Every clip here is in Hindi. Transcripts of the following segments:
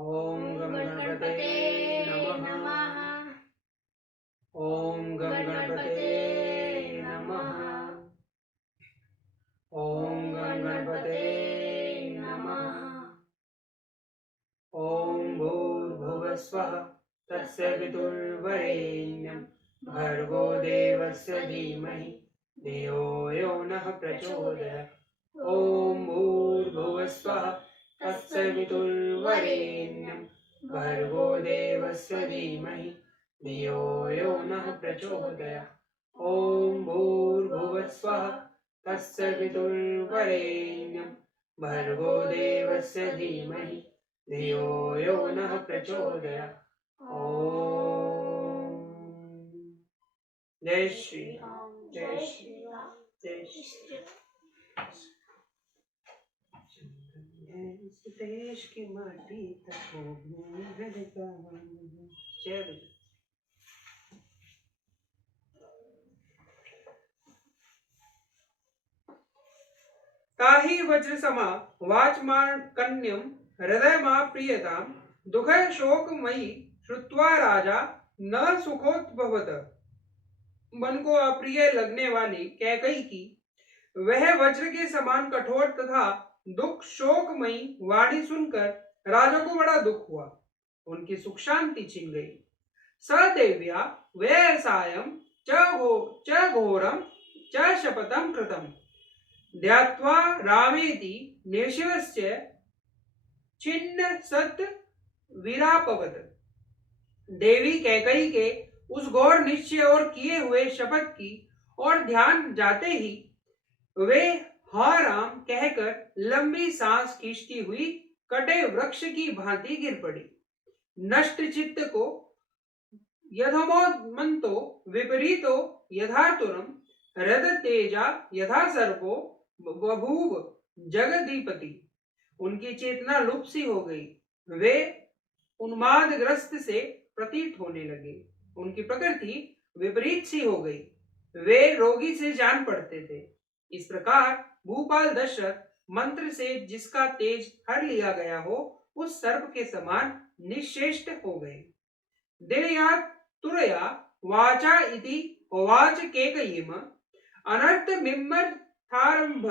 ओम गं गणपते नमः। ओम गं गणपते नमः। ओम गं गणपते नमः। ओम भूर्भुवस्वः तस्य वितुर्वरेण्यं भर्गो देवस्य धीमहि धियो यो नः प्रचोदयात्। ओम भूर्भुवस्वः तस्य वितुर्वरेण्यं भर्गो देवस्य धीमहि धियो यो नः प्रचोदयात्। ओम भूर्भुवस्वः तस्य वितुर्वरेण्यं भर्गो देवस्य धीमहि धियो यो नः प्रचोदयात्। ओम जय श्री राम, जय श्री राम, जय श्री राम। देश की माटी तक जय विजय। ताहि वज्र समा वाचमान कन्यम हृदय मा प्रियताम दुख शोकमयी श्रुत्वा राजा न सुखोद्भवत। मन को अप्रिय लगने वाली कैकई की वह वज्र के समान कठोर तथा दुख शोकमयी वाणी सुनकर राजा को बड़ा दुख हुआ। उनकी सुख शांति छिन गई। सदेव्या व्यसायम च घोरम च शपथम कृतम ध्यात्वा रामेति निशिवस्य छिन्न सत विरापवत। देवी कैकई के उस घोर निश्चय और किए हुए शपथ की और ध्यान जाते ही वे हा राम कहकर लंबी सांस खींचती हुई कटे वृक्ष की भांति गिर पड़ी। नष्ट चित्त को यथमोन्मत्तो विपरीतो यथातुरम हृद तेजा यथा सर्पो बभूव जगदीपति। उनकी चेतना लुप्त सी हो गई। वे उन्मादग्रस्त से प्रतीत होने लगे। उनकी प्रकृति विपरीत सी हो गई। वे रोगी से जान पड़ते थे। इस प्रकार भूपाल दशरथ मंत्र से जिसका तेज हर लिया गया हो उस सर्प के समान निश्चेष्ट हो गए। दिलया तुरया वाचा इति उवाच केकयीम अनर्थ मिम्मर्थारंभ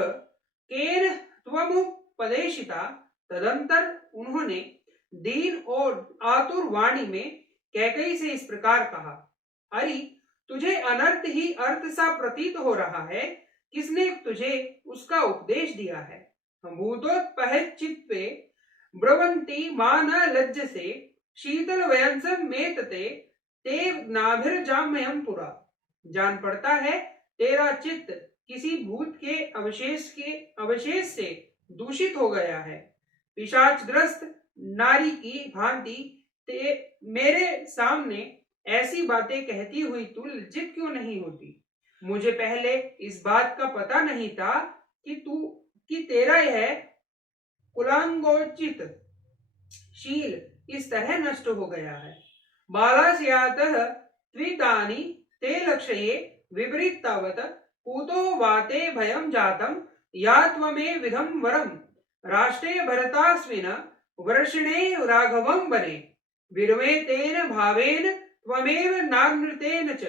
केन त्वमुपदेशिता। तदंतर उन्होंने दीन और आतुर वाणी में कैकई से इस प्रकार कहा, अरे तुझे अनर्थ ही अर्थ सा प्रतीत हो रहा है, किसने तुझे उसका उपदेश दिया है। भूतोत्पह चित्ते ब्रवंती मान लज्ज से शीतल वयंसम में तते ते नाभिर्जाम्यम पुरा। जान पड़ता है तेरा चित्त किसी भूत के अवशेष से दूषित हो गया है। पिशाचग्रस्त नारी की भांति मेरे सामने ऐसी बातें कहती हुई तू लज्जित क्यों नहीं होती। मुझे पहले इस बात का पता नहीं था कि तेरा यह कुलांगोचित शील इस तरह नष्ट हो गया है। बालास्यातः त्वितानि ते लक्ष्ये विपरीतावत पूतो वाते भयं जातम या त्वमे विधम वरम राष्ट्रे भरतास्विन वर्षिणे राघवं बने विरमे तेन भावेन त्वमेव नानृतेन च।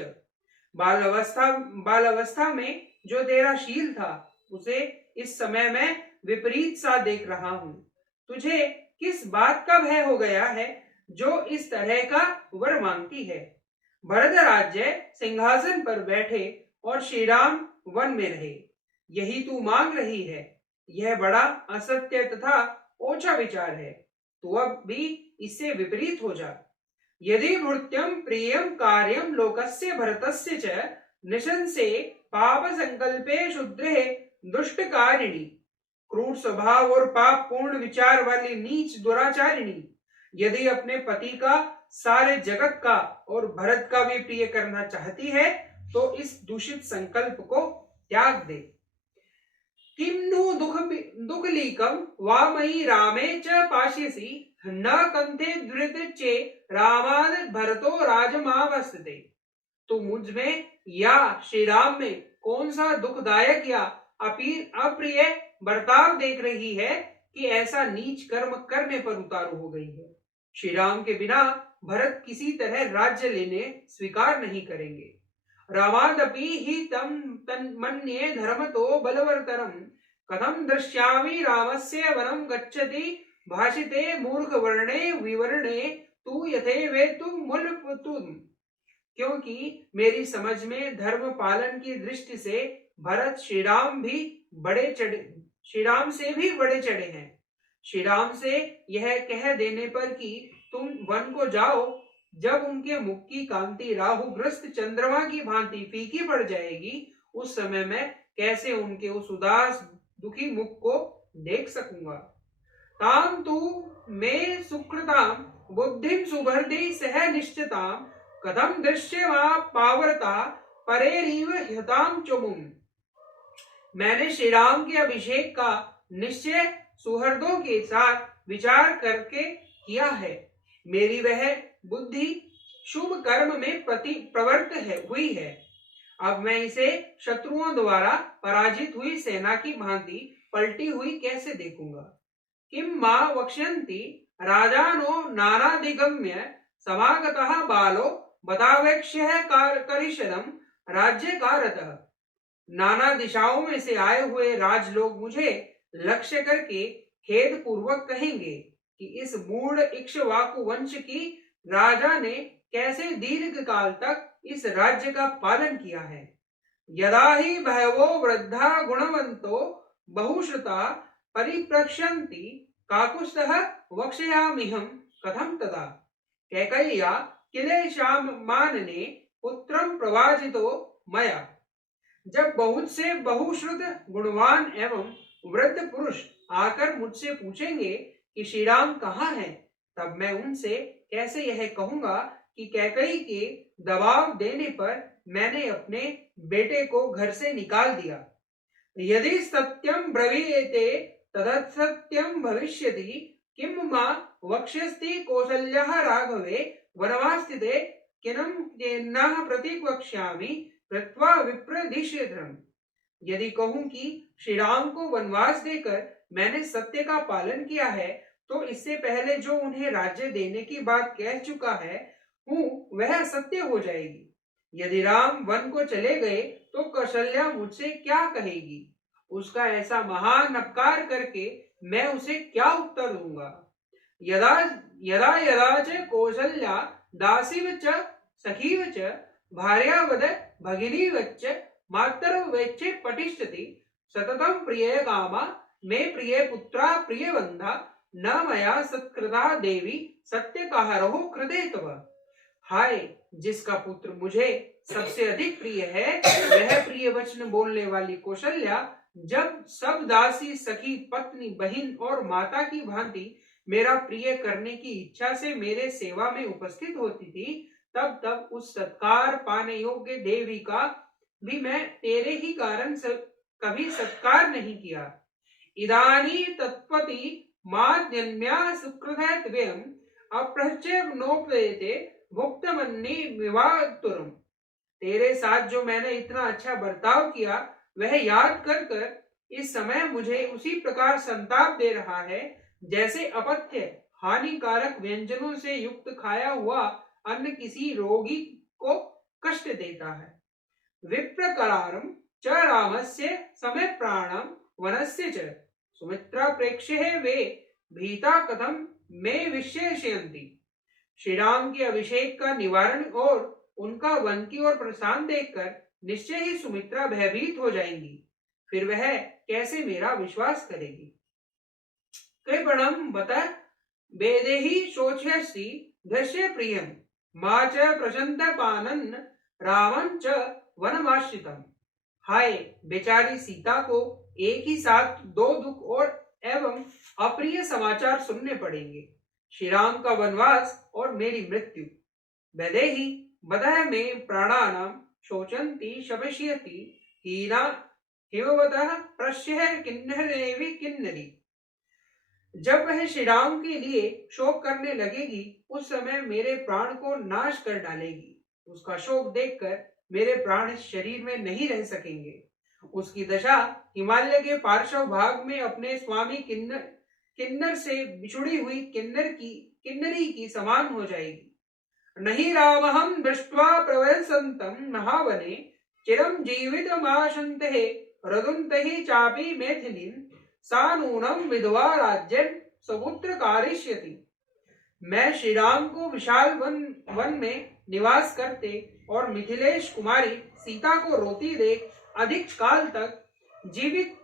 बालावस्था में जो तेरा शील था उसे इस समय मैं विपरीत सा देख रहा हूं। तुझे किस बात का भय हो गया है जो इस तरह का वर मांगती है। भरत राज्य सिंहासन पर बैठे और श्री राम वन में रहे, यही तू मांग रही है। यह बड़ा असत्य तथा ओछा विचार है। तू अब भी इससे विपरीत हो जा। यदि भृत्यं प्रियं कार्यं लोकस्य भरतस्य च निशंसे पाप संकल्पे शुद्रे दुष्टकारिणी। क्रूर स्वभाव और पाप पूर्ण विचार वाली नीच दुराचारिणी यदि अपने पति का, सारे जगत का और भरत का भी प्रिय करना चाहती है तो इस दूषित संकल्प को त्याग दे। किम्नु दुखलीकं वामयि रामे च पाश्यसि न कंथे धृत चे रामाद भरतो राजमावस्थिते। तो मुझ में या श्री राम में कौन सा दुखदायक या अप्रिय बर्ताव देख रही है कि ऐसा नीच कर्म करने पर उतारू हो गई है। श्री राम के बिना भरत किसी तरह राज्य लेने स्वीकार नहीं करेंगे। रामादपि हि तं तन्मन्ये धर्मतो बलवर्तरम कथम दृश्यामि रामस्य वनं गच्छति भाषिते मूर्ख वर्णे विवर्णे तू यथे वे तुम मूल तुम। क्योंकि मेरी समझ में धर्म पालन की दृष्टि से भरत श्री राम से भी बड़े चढ़े हैं। श्री राम से यह कह देने पर कि तुम वन को जाओ, जब उनके मुख की कांति राहुग्रस्त चंद्रमा की भांति फीकी पड़ जाएगी, उस समय मैं कैसे उनके उस उदास दुखी मुख को देख सकूंगा। ताम तू मे सुकृताम बुद्धिम सुभर्दि सह निश्चिताम कथम दृश्यमा पावरता परेरीव हताम चमुम। मैंने श्री राम के अभिषेक का निश्चय सुहृदों के साथ विचार करके किया है। मेरी वह बुद्धि शुभ कर्म में प्रवृत्त हुई है। अब मैं इसे शत्रुओं द्वारा पराजित हुई सेना की भांति पलटी हुई कैसे देखूंगा। किम मां वक्ष्यन्ति राजानो नानादिगम्य समागतः बालो बतावेक्ष्यः करिशदम राज्य कारतः। नाना दिशाओं में से आए हुए राजलोग मुझे लक्ष्य करके खेद पूर्वक कहेंगे कि इस मूढ़ इक्ष्वाकु वंश की राजा ने कैसे दीर्घ काल तक इस राज्य का पालन किया है। यदा ही भयवो वृद्धा गुणवंतो बहुश्रुता परिप्रक्षन्ति काकुत्स्थः वक्ष्याम्यहं कथम तदा। कैकेय्या किलेशामानने पुत्रं प्रवाजितो मया। जब बहुत से बहुश्रुत गुणवान एवं वृद्ध पुरुष आकर मुझसे पूछेंगे कि श्री राम कहाँ हैं, तब मैं उनसे कैसे यह कहूंगा कि कैकेयी के दबाव देने पर मैंने अपने बेटे को घर से निकाल दिया। यदि सत्यम ब्रवीयते तदसत्यम भविष्यति किम मां वक्ष्यस्ति कौसल्यः राघवे वनवास्थिते किन्नं तेनः प्रतिवक्ष्यामि कृत्वा विप्रदिश्यधर्म। यदि कहूं कि श्री राम को वनवास देकर मैंने सत्य का पालन किया है, तो इससे पहले जो उन्हें राज्य देने की बात कह चुका है वह सत्य हो जाएगी। यदि राम वन को चले गए तो कौशल्या मुझसे क्या कहेगी। उसका ऐसा महान अपकार करके मैं उसे क्या उत्तर दूंगा। यदा यदा यदा च कौशल्या दासीव च सखीव च भार्यावद भगिनीवच्च मातरवेच्छे पटिष्यति सततं प्रिय कामा मे प्रिय पुत्रा प्रिय बंधा न मया सत्कृता देवी सत्य कहारो कृदे तव। हाय, जिसका पुत्र मुझे सबसे अधिक प्रिय है, वह प्रिय वचन बोलने वाली कौशल्या जब सब दासी सखी पत्नी बहन और माता की भांति मेरा प्रिय करने की इच्छा से मेरे सेवा में उपस्थित होती थी, तब तब उस सत्कार पाने योग्य देवी का भी मैं तेरे ही कारण कभी सत्कार नहीं किया। इदानी तत्पति माद्यन्या सुकृतत्वयम् अप्रच्य नोपेते भुक्तमन्नि विवादतुरम्। तेरे साथ जो मैंने इतना अच्छा बर्ताव किया, वह याद कर कर इस समय मुझे उसी प्रकार संताप दे रहा है जैसे अपथ्य हानिकारक व्यंजनों से युक्त खाया हुआ अन्न किसी रोगी को कष्ट देता है। विप्रकरारं च रामस्य समय प्राणम वनस्य च सुमित्रा प्रेक्ष्य वे भीता कथम में विशेषयन्ति। श्री राम के अभिषेक का निवारण और उनका वन की ओर प्रस्थान देखकर निश्चय ही सुमित्रा भयभीत हो जाएंगी, फिर वह कैसे मेरा विश्वास करेगी। कृपणम बत वेदेहि शोच्यसि दृश्य प्रियम मां च प्रचंड पानन रावण च वनमाश्रितम। हाय, बेचारी सीता को एक ही साथ दो दुख और एवं अप्रिय समाचार सुनने पड़ेंगे, श्री राम का वनवास और मेरी मृत्यु। वैदेही बदह में प्राणानाम शोचंती शपश्यति हीना हिमवतः प्रश्य किन्नरेवि किन्नरी। जब वह श्री राम के लिए शोक करने लगेगी, उस समय मेरे प्राण को नाश कर डालेगी। उसका शोक देखकर मेरे प्राण इस शरीर में नहीं रह सकेंगे। उसकी दशा हिमालय के पार्श्व भाग में अपने स्वामी किन्नर से बिछुड़ी हुई किन्नरी की समान हो जाएगी। नहीं रामहं दृष्ट्वा प्रवसन्तं महावने चिरं जीवितमाशन्ते रदुन्ते चापि मैथिलीं सा नूनं विधवा राज्यं सपुत्र कारयिष्यति। मैं श्री राम को विशाल वन में निवास करते और मिथिलेश कुमारी सीता को रोती देख अधिक काल तक जीवित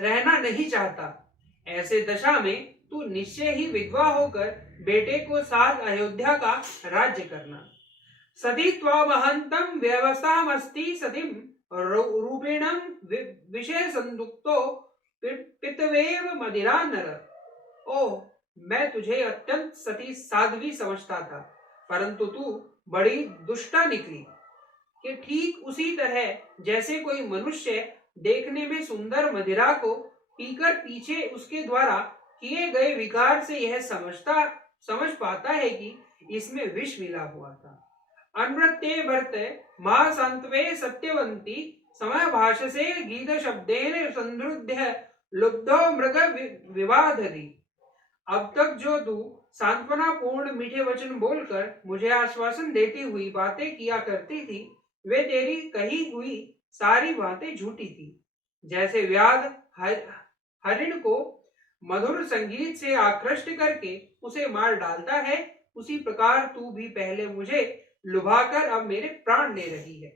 रहना नहीं चाहता। ऐसे दशा में तू निश्चय ही विधवा होकर बेटे को साथ अयोध्या का राज्य करना। सती त्वामहंतं व्यवस्थामस्ति सतीं रूपिणं विषय संदुक्तो पितवेव मदिरा नर। ओ, मैं तुझे अत्यंत सती साध्वी समझता था, परंतु तू बड़ी दुष्टा निकली कि ठीक उसी तरह जैसे कोई मनुष्य देखने में सुंदर मदिरा को पीकर पीछे उसके द्वारा किए गए विकार से यह समझ पाता है कि इसमें विष मिला हुआ था। अनृत्ये भर्ते मां संतवे सत्यवंती समय भाषसे गीत शब्देन संद्रुध्य लुब्धो मृग विवादधि। अब तक जो तू सांत्वना पूर्ण मीठे वचन बोलकर मुझे आश्वासन देती हुई बातें किया करती थी, वे तेरी कही हुई सारी बातें झूठी थी। जैसे व्याध हरिण को मधुर संगीत से आकृष्ट करके उसे मार डालता है, उसी प्रकार तू भी पहले मुझे लुभाकर अब मेरे प्राण ले रही है।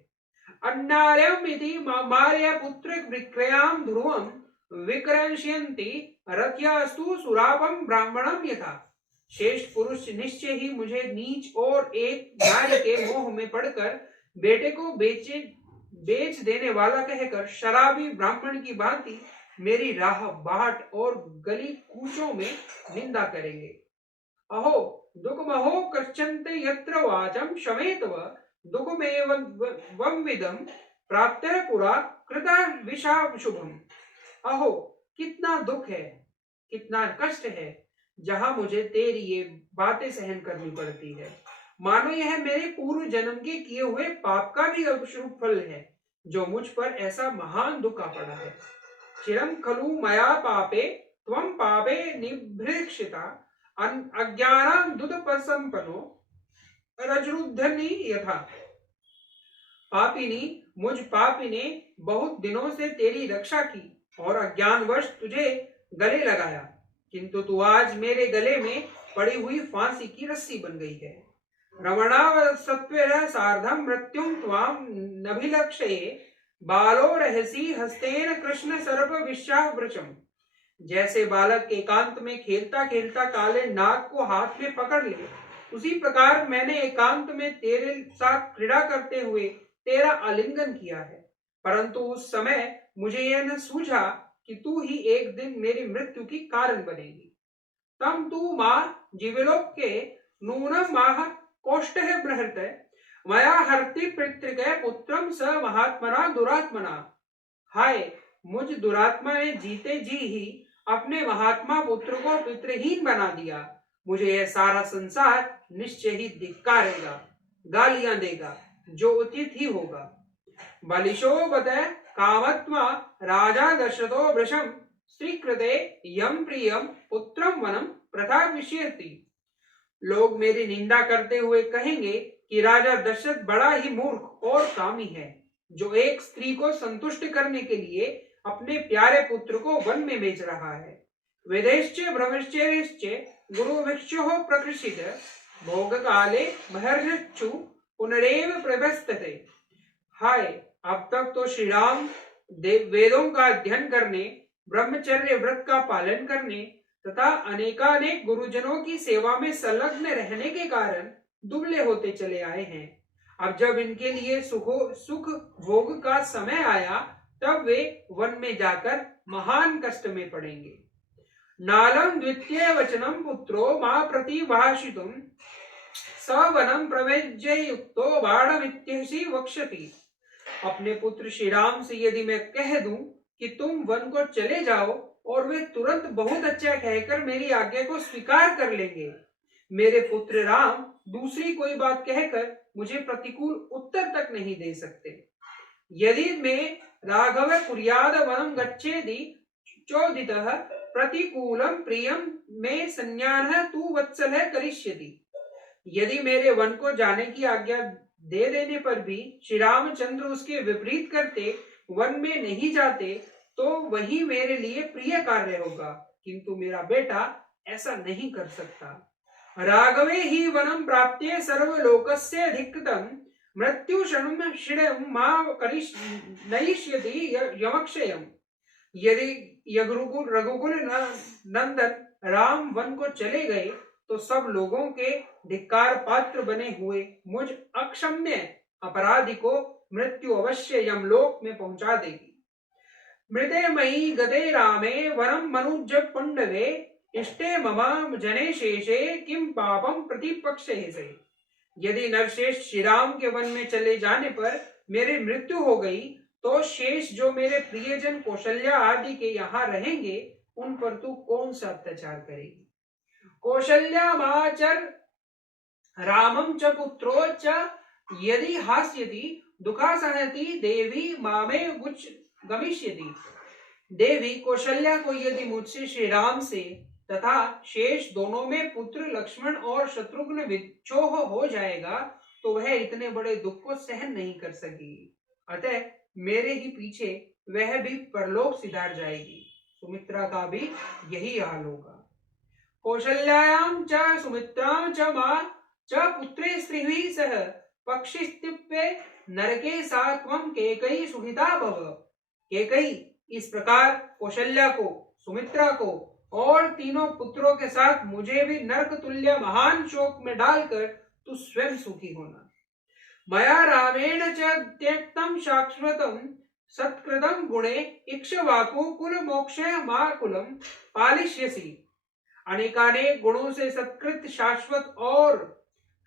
अन्नार्यम इति मार्य पुत्र विक्रयाम ध्रुवम विक्रंशयन्ति रथ्यास्तु सुरापम ब्राह्मणम यथा। श्रेष्ठ पुरुष निश्चय ही मुझे नीच और एक नारी के मोह में पड़कर बेटे को बेच देने वाला कहकर शराबी ब्राह्मण की भांति मेरी राह बाट और गली कूचों में निंदा करेंगे। अहो दुःखमहो कच्छन्ते यत्र वाचम शमेतव दुःखमेवं विदं प्राप्तः पुरा कृता विषाशुभम। अहो कितना दुख है, कितना कष्ट है, जहां मुझे तेरी ये बातें सहन करनी पड़ती है। मानो यह मेरे पूर्व जन्म के किए हुए पाप का भी अशुभ फल है, जो मुझ पर ऐसा महान दुख आ पड़ा है। चिरं खलु मया पापे त्वं पापे निभृक्षिता अज्ञानादुत्पसंपन्नो रजरुद्धनि यथा। पापिनी मुझ पापी ने बहुत दिनों से तेरी रक्षा की और अज्ञानवश तुझे गले लगाया, किंतु तू आज मेरे गले में पड़ी हुई फांसी की रस्सी बन गई है। रमणावसत्वेन सार्धं मृत्युं त्वां नभिलक्षये बालो रहसी हस्तेन कृष्ण सर्प विश्वावृशम। जैसे बालक एकांत में खेलता खेलता काले नाग को हाथ में पकड़ ले, उसी प्रकार मैंने एकांत में तेरे साथ क्रीड़ा करते हुए तेरा आलिंगन किया है, परंतु उस समय मुझे यह न सूझा कि तू ही एक दिन मेरी मृत्यु की कारण बनेगी। तम तू मां जीवलोके नूनम माह कोष्ठः बृहत् मया हर्ति पितृके पुत्रम स महात्मना दुरात्मना। हाय, मुझ दुरात्मा ने जीते जी ही अपने महात्मा पुत्र को पितृहीन बना दिया। मुझे यह सारा संसार निश्चय ही धिक्कारेगा, गालियां देगा, जो उचित ही होगा। बलिशो बत कामत्मा राजा दशरथो वृषम स्त्रीकृते यम प्रियम पुत्रम वनम प्रथा विषयति। लोग मेरी निंदा करते हुए कहेंगे कि राजा दशरथ बड़ा ही मूर्ख और कामी है, जो एक स्त्री को संतुष्ट करने के लिए अपने प्यारे पुत्र को वन में भेज रहा है। वेदेश्च ब्रह्मचर्यश्च गुरुभिक्षुः प्रकृषित भोग काले महर्षु पुनरेव प्रभस्तते। हाय, अब तक तो श्री राम वेदों का अध्ययन करने, ब्रह्मचर्य व्रत का पालन करने तथा अनेकानेक गुरुजनों की सेवा में संलग्न रहने के कारण दुबले होते चले आए हैं। अब जब इनके लिए सुख भोग का समय आया, तब वे वन में जाकर महान कष्ट में पड़ेंगे। नालम द्वितीय वचनम पुत्रो मां प्रतिभाषितुम सवनम प्रवेज्य युक्तो बाणमित्यसि वक्ष्यति। अपने पुत्र श्री राम से यदि मैं कह दूं कि तुम वन को चले जाओ और वे तुरंत बहुत अच्छा कहकर मेरी आज्ञा को स्वीकार कर लेंगे, मेरे पुत्र राम दूसरी कोई बात कहकर मुझे प्रतिकूल उत्तर तक नहीं दे सकते। यदि मैं राघव कुर्याद वनम गच्छेदि चोदितः प्रतिकूलम प्रियम में संज्ञानः तु वत्सलः करिष्यति। यदि मेरे वन को जाने की आज्ञा दे देने पर भी श्री रामचंद्र उसके विपरीत करते वन में नहीं जाते तो वही मेरे लिए प्रिय कार्य होगा, किंतु मेरा बेटा ऐसा नहीं कर सकता। राघवे ही वनम प्राप्ते सर्वलोकस्य अधिकृतम मृत्यु क्षणम मा नयिष्यति यमक्षयम। यदि रघुकुल नंदन राम वन को चले गए तो सब लोगों के धिक्कार पात्र बने हुए मुझ अक्षम्य अपराधी को मृत्यु अवश्य यमलोक में पहुंचा देगी। मृते मयि गते रामे वरम मनुज पुंडवे इष्टे मम जने शेषे किम पापम प्रतिपक्षे से। यदि नरश्रेष्ठ श्री राम के वन में चले जाने पर मेरी मृत्यु हो गई तो शेष जो मेरे प्रियजन कौशल्या आदि के यहाँ रहेंगे उन पर तू कौन सा अत्याचार करेगी। कौशल्या माचर रामम च पुत्रो च यदि हास्यति दुखा सहति देवी मामे गुच्छ गमिष्यति। देवी कौशल्या को यदि मुझसे श्री राम से तथा शेष दोनों में पुत्र लक्ष्मण और शत्रुघ्न विच्छोह हो जाएगा तो वह इतने बड़े दुख को सहन नहीं कर सकेगी, अतः मेरे ही पीछे वह भी परलोक सिधार जाएगी। सुमित्रा का भी यही हाल होगा। कौशल्यायां च सुमित्रां च मां च पुत्रे स्त्रीभिः सह पक्षिस्त्युप्ये नरके सा त्वं केकयी सुखिता भव। केकयी इस प्रकार कौशल्या को, सुमित्रा को और तीनों पुत्रों के साथ मुझे भी नरक तुल्य महान शोक में डालकर तू स्वयं सुखी होना। मया रामेण च त्यक्तं शाश्वतं सत्कृतं गुणे इक्ष्वाकु कुल मोक्षे माकुलं पालिष्यसि। अनेकानेक गुणों से सत्कृत शाश्वत और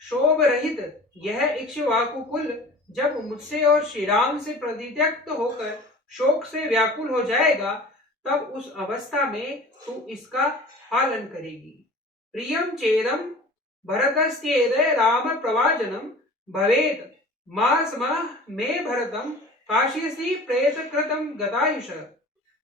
शोभ रहित यह इक्ष्वाकु कुल जब मुझसे और श्री राम से परित्यक्त होकर शोक से व्याकुल हो जाएगा तब उस अवस्था में तू इसका पालन करेगी। प्रियम चेदम भरतस्येद राम प्रवाजनम भवेत मास्म मे भरतम काश्यसि प्रेत कृतम गतायुष।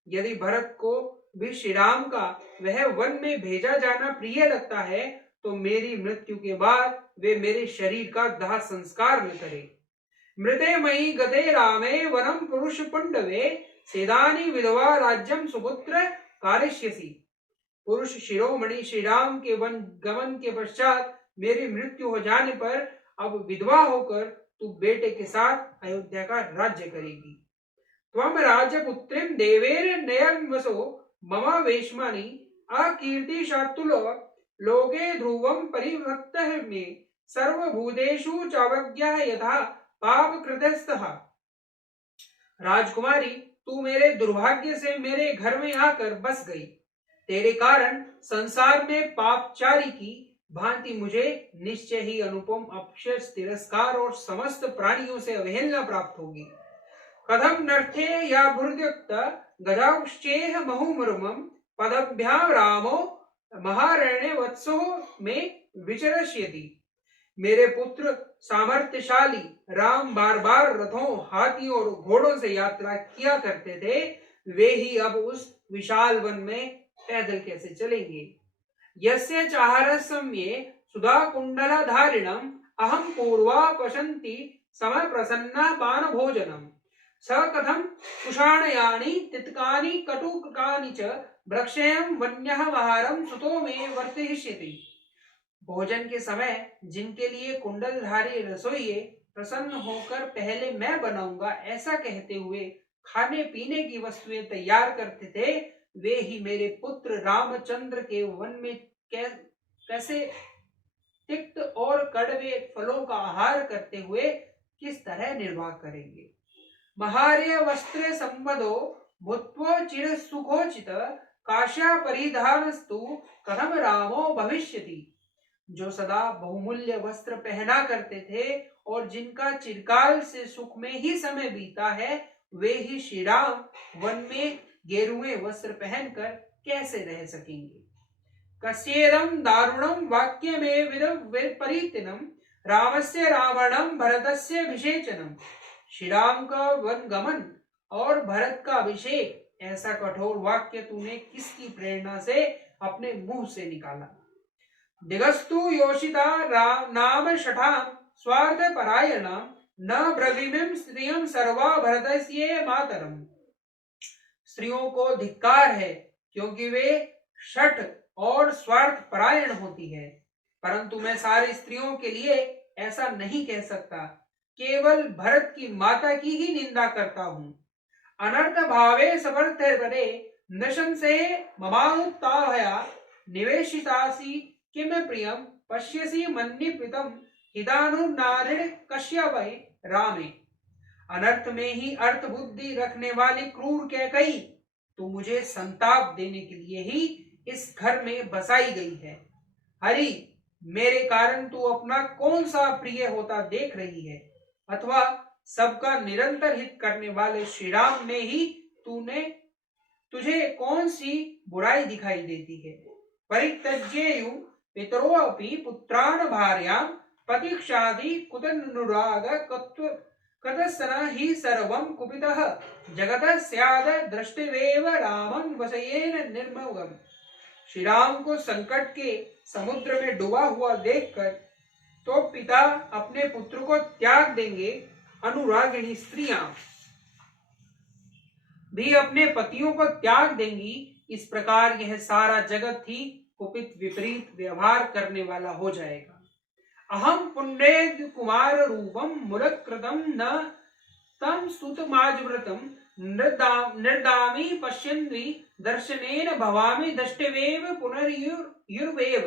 यदि भरत को भी श्री राम का वह वन में भेजा जाना प्रिय लगता है तो मेरी मृत्यु के बाद वे मेरे शरीर का दाह संस्कार न करे। मृते मयि गते रामे वनम पुरुष पुंडवे सेदानी विधवा राज्यम सुपुत्र कारिष्यसि। पुरुष शिरोमणि श्री राम के वन गमन के पश्चात मेरी मृत्यु हो जाने पर अब विधवा होकर तू बेटे के साथ अयोध्या का राज्य करेगी। त्वम राजपुत्रीम देवेर नयन वसो मम वेश्मनि अकीर्ति शातुलो लोके ध्रुवम परिभक्तः मे सर्वभूतेषु चावज्ञः यथा पाप कृतस्तः। राजकुमारी तू मेरे दुर्भाग्य से मेरे घर में आकर बस गई। तेरे कारण संसार में पापचारी की भांति मुझे निश्चय ही अनुपम अपशस तिरस्कार और समस्त प्राणियों से अवहेलना प्राप्त होगी। कथम नर्थे या भुर्दयुक्त गजाउश्चेह महुमरुमम पदभ्याम रामो महारण्य वत्सो में विचरष्यति। मेरे पुत्र सामर्थ्यशाली राम बार बार रथों, हाथियों और घोड़ों से यात्रा किया करते थे, वे ही अब उस विशाल वन में पैदल कैसे चलेंगे। यस्य चाहरसम्ये सुधा कुंडलधारिणम अहम पूर्वा पशन्ति समय प्रसन्ना पान भोजनम स कथम कुषाणयानि तितकानि कटुकानि च वृक्षेयं वन्यः वहारम सुतो में वर्तिष्यति। भोजन के समय जिनके लिए कुंडलधारी रसोइये प्रसन्न होकर पहले मैं बनाऊंगा ऐसा कहते हुए खाने पीने की वस्तुएं तैयार करते थे, वे ही मेरे पुत्र रामचंद्र के वन में कैसे तिक्त और कड़वे फलों का आहार करते हुए किस तरह निर्वाह करेंगे। महार्य वस्त्रे संबदो भूत्वा चिर सुखोचित काश्या परिधानस्तु कथम रामो भविष्यति। जो सदा बहुमूल्य वस्त्र पहना करते थे और जिनका चिरकाल से सुख में ही समय बीता है, वे ही श्री राम वन में गेरुए वस्त्र पहनकर कैसे रह सकेंगे। कस्येदं दारुणं वाक्य में विपरीतनम रामस्य रावणम भरतस्य विषेचनम। श्री राम का वन गमन और भरत का अभिषेक ऐसा कठोर वाक्य तूने किसकी प्रेरणा से अपने मुंह से निकाला? दिगस्तु योषिता नाम शठाम स्वार्थ परायणाम न ब्रवीमिम स्त्रियम सर्वा भरतस्ये मातरम। स्त्रियों को धिक्कार है क्योंकि वे शठ और स्वार्थ परायण होती है, परंतु मैं सारी स्त्रियों के लिए ऐसा नहीं कह सकता, केवल भरत की माता की ही निंदा करता हूं। अनर्थ भावे समर्थे बने नशंसे ममानुत्ताभया निवेशितासी किम प्रियम पश्यसि मन्निप्रितम हितानुनारिण कश्यपै रामे। अनर्थ में ही अर्थ बुद्धि रखने वाली क्रूर कैकई, तू मुझे संताप देने के लिए ही इस घर में बसाई गई है। हरि, मेरे कारण तू अपना कौन सा प्रिय होता देख रही है, अथवा सबका निरंतर हित करने वाले श्री राम में ही तुझे कौन सी बुराई दिखाई देती है? परित्यज्येयु पितरो अपि पुत्रान् भार्यां पतिक्षादि कुतनुराग कतस्सन हि सर्वं कुपितः जगतः स्याद दृष्टिवेव रामं वशयेन निर्मोगम्। श्री राम को संकट के समुद्र में डूबा हुआ देखकर तो पिता अपने पुत्र को त्याग देंगे, अनुरागिणी स्त्रियां भी अपने पतियों को त्याग देंगी। इस प्रकार यह सारा जगत ही कुपित विपरीत व्यवहार करने वाला हो जाएगा। अहम पुण्येद कुमार रूपम मुलकृतम न तम स्तुतमाजव्रतम निर्दामी पश्यन्वी दर्शनेन भवामि दष्टवेव पुनर्युर्वेव।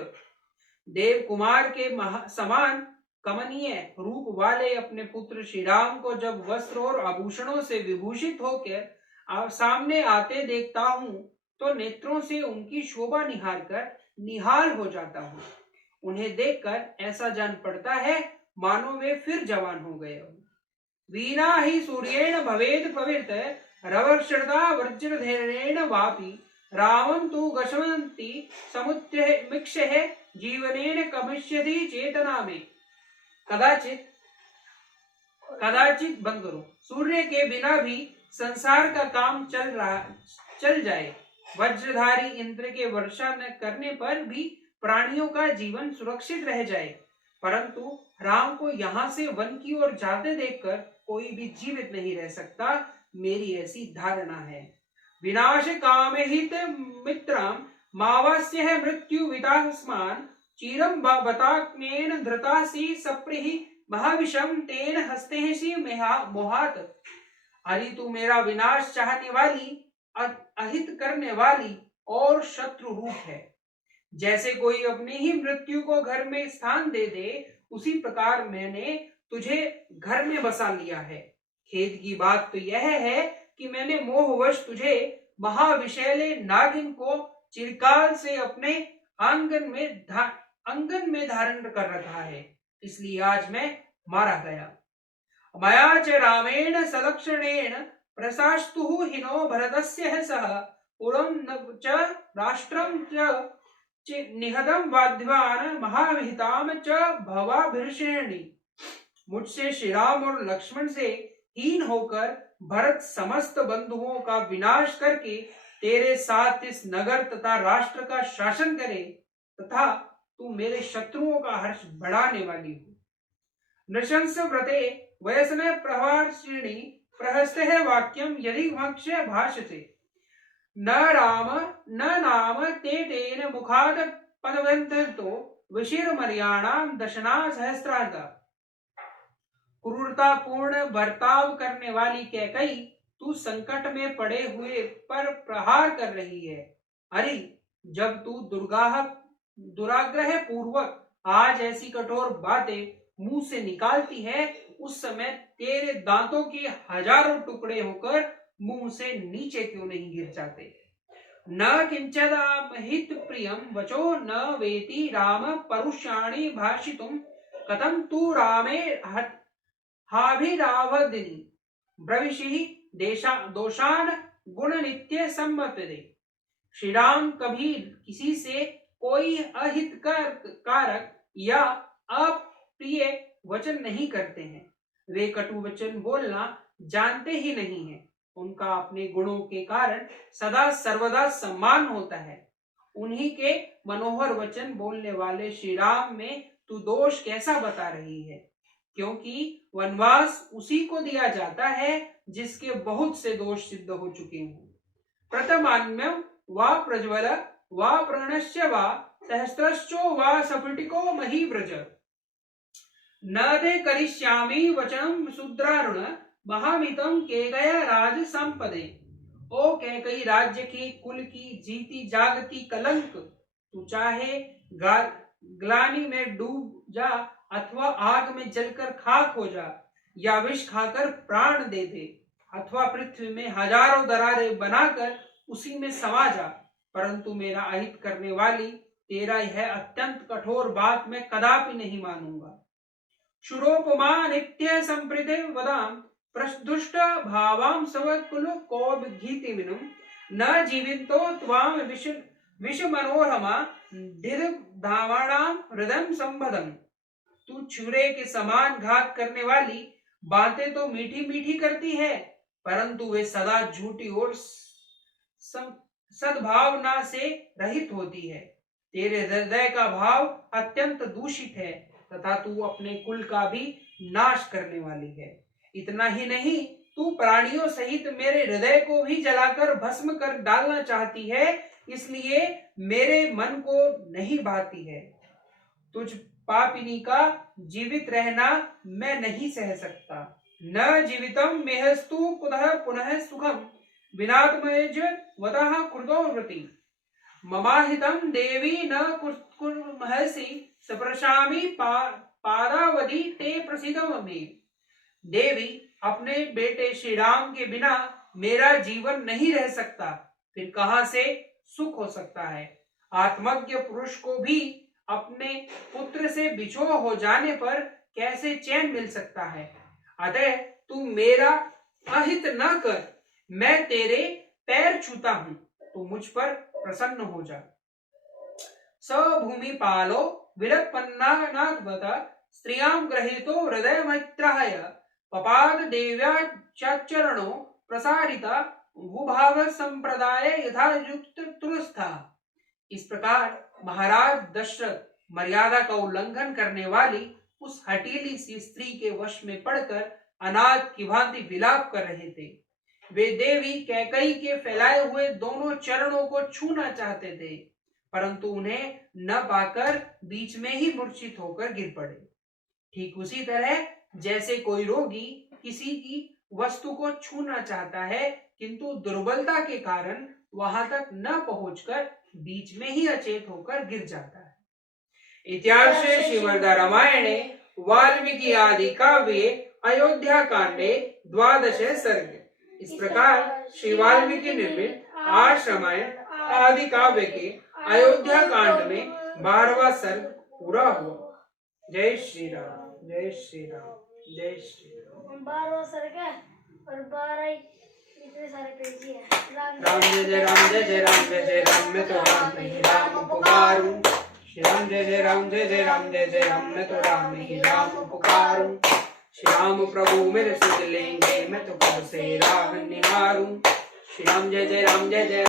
देव कुमार के समान कमनीय रूप वाले अपने पुत्र श्री राम को जब वस्त्र और आभूषणों से विभूषित होकर सामने आते देखता हूँ तो नेत्रों से उनकी शोभा निहार कर निहाल हो जाता हूँ। उन्हें देखकर ऐसा जान पड़ता है मानो वे फिर जवान हो गए हो। वीणा ही सूर्येण भवेद पवित्र रवर्षदा वज्रधैर्येण वापि रामं तु गशवन्ति समुत्मिक्षे जीवनेन कमिष्यति चेतना में। कदाचित बंद करो। सूर्य के बिना भी संसार का काम चल जाए, वज्रधारी इंद्र के वर्षा न करने पर भी प्राणियों का जीवन सुरक्षित रह जाए, परंतु राम को यहाँ से वन की ओर जाते देखकर कोई भी जीवित नहीं रह सकता, मेरी ऐसी धारणा है। विनाश काम हित मित्रम मावस्य मृत्यु वितास्मान चीरम बताक्नेन धृतासी सप्रिहि महाविषम तेन हस्तेहि मोहात। हरि, तू मेरा विनाश चाहने वाली, अहित करने वाली और शत्रु रूप है। जैसे कोई अपनी ही मृत्यु को घर में स्थान दे दे, उसी प्रकार मैंने तुझे घर में बसा लिया है। खेद की बात तो यह है कि मैंने मोहवश तुझे महाविशैले नागिन को चिरकाल से अपने आंगन में धारण कर रखा है, इसलिए आज मैं मारा गया। मया च रामेण सलक्षणेन प्रशास्तुः हिनो भरतस्य सह पुरं च राष्ट्रं च निहतं वाद्यवान महाविहिताम च भवाभिर्षेणी। मुझसे श्री राम और लक्ष्मण से हीन होकर भरत समस्त बंधुओं का विनाश करके तेरे साथ इस नगर तथा राष्ट्र का शासन करे, तथा तू मेरे शत्रुओं का हर्ष बढ़ाने वाली हो। नृशंस व्रते वयसने प्रहर्षिणी प्रहस्ते वाक्यम यदि वक्ष्य भाषते न राम न नाम ते तेन मुखाद पदवंतो विशिरमर्याणाम दशना सहस्रार्धा। क्रूरतापूर्ण बर्ताव करने वाली कैकई, तू संकट में पड़े हुए पर प्रहार कर रही है। अरे, जब तू दुराग्रह पूर्वक आज ऐसी कठोर बातें मुंह से निकालती है, उस समय तेरे दांतों के हजारों टुकड़े होकर मुंह से नीचे क्यों नहीं गिर जाते? न किंचदामहित प्रियम वचो न वेति राम परुषाणि भाषितुम कथम तू रामे हाभिरावदिनी ब्रविषि दोषान गुण नित्य सम्मतते। श्री राम कभी किसी से कोई अहित कारक या अप्रिय वचन नहीं करते हैं। वे कटु वचन बोलना जानते ही नहीं हैं। उनका अपने गुणों के कारण सदा सर्वदा सम्मान होता है। उन्हीं के मनोहर वचन बोलने वाले श्री राम में तू दोष कैसा बता रही है? क्योंकि वनवास उसी को दिया जाता है जिसके बहुत से दोष सिद्ध हो चुके हों। प्रथमान्यम वा प्रज्वल वा प्रणश्य वा सहस्रश्चो वा सफटिको महीव्रज न दे करिष्यामि वचनम शुद्रारुण महामितम केकया राज संपदे। ओ कैकई राज्य के कुल की जीती जागती कलंक, तू चाहे ग्लानि में डूब जा अथवा आग में जलकर खाक हो जा, या विष खाकर प्राण दे दे, अथवा पृथ्वी में हजारों दरारें बनाकर उसी में समा जा, परंतु मेरा अहित करने वाली तेरा यह अत्यंत कठोर बात मैं कदापि नहीं मानूंगा। शुरोपमा नित्य संप्रीते वदाम प्रसदुष्ट भावाम सवकुल कोब घीति मिनुम न जीवितो त्वाम विष मनोरमा दिद धावाणाम हृदय संबदम। तू छुरे के समान घात करने वाली बातें तो मीठी मीठी करती है, परंतु वे सदा झूठी और सद्भावना से रहित होती है। तेरे हृदय का भाव अत्यंत दूषित है तथा तू अपने कुल का भी नाश करने वाली है। इतना ही नहीं, तू प्राणियों सहित मेरे हृदय को भी जलाकर भस्म कर डालना चाहती है, इसलिए मेरे मन को नहीं भाती है। तुझ पापिनी का जीवित रहना मैं नहीं सह सकता। न जीवितम मेहस्तु कुतः पुनः सुखम विनात्मयज वतः कृतो व्रति ममाहितम देवी न कुर्महसि सप्रशामि पादावधि ते प्रसिद्धम मे। देवी, अपने बेटे श्री राम के बिना मेरा जीवन नहीं रह सकता, फिर कहां से सुख हो सकता है? आत्मज्ञ पुरुष को भी अपने पुत्र से बिछोह हो जाने पर कैसे चैन मिल सकता है? अतः तू मेरा अहित न कर, मैं तेरे पैर छूता हूं, तू मुझ पर प्रसन्न हो जा। स भूमि पालो विरत्पन्नानाथवत स्त्रियां ग्रहीतो हृदय मैत्राय पपाद देव्या चरणों प्रसारिता भूभाव संप्रदाय यथा युक्त तुलस्था। इस प्रकार महाराज दशरथ मर्यादा का उल्लंघन करने वाली उस हठीली सी स्त्री के वश में पड़कर अनाथ की भांति विलाप कर रहे थे। वे देवी कैकई के फैलाए हुए दोनों चरणों को छूना चाहते थे, परंतु उन्हें न पाकर बीच में ही मूर्छित होकर गिर पड़े। ठीक उसी तरह जैसे कोई रोगी किसी की वस्तु को छूना चाहता है, किंतु दुर्बलता के कारण वहां तक न पहुंचकर बीच में ही अचेत होकर गिर जाता है। इतिहासे श्रीमद् रामायणे वाल्मीकि आदि काव्ये अयोध्या कांडे 12 सर्ग। इस प्रकार श्री वाल्मीकि निर्मित आश्रमायण आदि काव्य के अयोध्या कांड में 12वां सर्ग पूरा हुआ। जय श्री राम, जय श्री राम, जय श्री राम। 12वां सर्ग है और 12 इतने सारे पेज ही है। राम जय जय राम, जय जय राम, जय जय राम, मैं तो राम ही राम पुकारूं। श्री राम जय जय राम, जय जय राम, जय जय राम, मैं तो राम ही राम पुकारूं। श्री राम प्रभु मेरे सुध लेंगे, मैं तो कब से राह निहारूं। श्री राम जय जय राम, जय जय